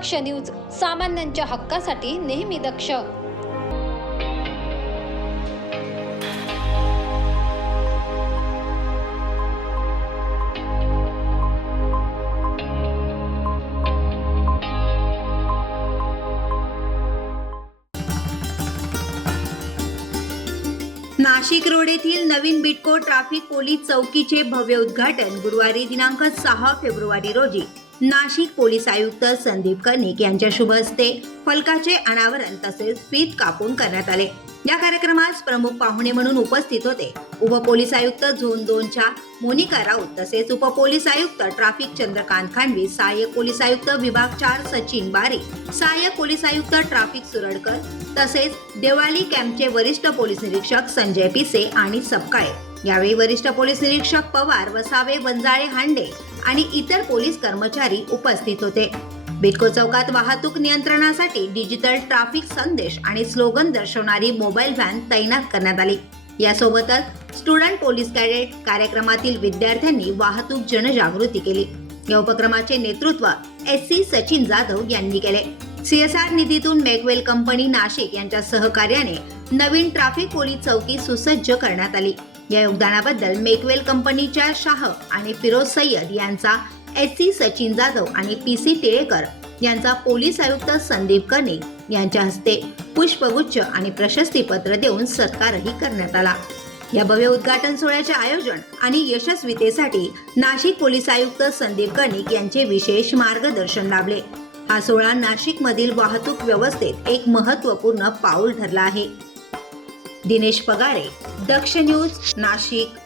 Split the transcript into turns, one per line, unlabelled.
दक्ष news सामान्यांच्या हक्कासाठी नेहमी दक्ष.
नाशिक रोड येथील नवीन बिटको ट्रॅफिक पोलीस चौकीचे भव्य उद्घाटन गुरुवारी दिनांक सहा फेब्रुवारी रोजी. नाशिक पोलीस आयुक्त संदीप कर्णिक यांच्या शुभ हस्ते फलकाचे अनावरण तसेच फीत कापून करण्यात आले. या कार्यक्रमास प्रमुख पाहुणे म्हणून उपस्थित होते. उपपोलीस आयुक्त झोन दोनच्या मोनिका राऊत तसेच उपपोलीस आयुक्त ट्राफिक चंद्रकांत खांडवी सहाय्यक पोलीस आयुक्त विभाग चार सचिन बारे सहाय्यक पोलीस आयुक्त ट्राफिक सुरडकर तसेच देवाली कॅम्पचे वरिष्ठ पोलीस निरीक्षक संजय पिसे आणि सपकाळे यावेळी वरिष्ठ पोलीस निरीक्षक पवार वसावे वंजाळे हांडे आणि इतर पोलीस कर्मचारी उपस्थित होते. बिटको चौकात वाहतूक नियंत्रणासाठी डिजिटल ट्रॅफिक संदेश आणि स्लोगन दर्शवणारी मोबाईल व्हॅन तैनात करण्यात आली. यासोबतच स्टुडंट पोलीस कॅडेट कार्यक्रमातील विद्यार्थ्यांनी वाहतूक जनजागृती केली. या उपक्रमाचे नेतृत्व एस सी सचिन जाधव यांनी केले. सीएसआर निधीतून मेकवेल कंपनी नाशिक यांच्या सहकार्याने नवीन ट्रॅफिक पोलीस चौकी सुसज्ज करण्यात आली. या योगदानाबद्दल मेकवेल कंपनीच्या शाह आणि फिरोज सय्यद यांचा एस सी सचिन जाधव आणि पी सी टिळेकर यांचा पोलीस आयुक्त संदीप कर्णिक यांच्या हस्ते पुष्पगुच्छ आणि प्रशस्तीपत्र देऊन सत्कारही करण्यात आला. या भव्य उद्घाटन सोहळ्याचे आयोजन आणि यशस्वीतेसाठी नाशिक पोलीस आयुक्त संदीप कर्णिक यांचे विशेष मार्गदर्शन लाभले. हा सोहळा नाशिक मधील वाहतूक व्यवस्थेत एक महत्त्वपूर्ण पाऊल ठरला आहे. दिनेश पगारे दक्ष न्यूज नाशिक.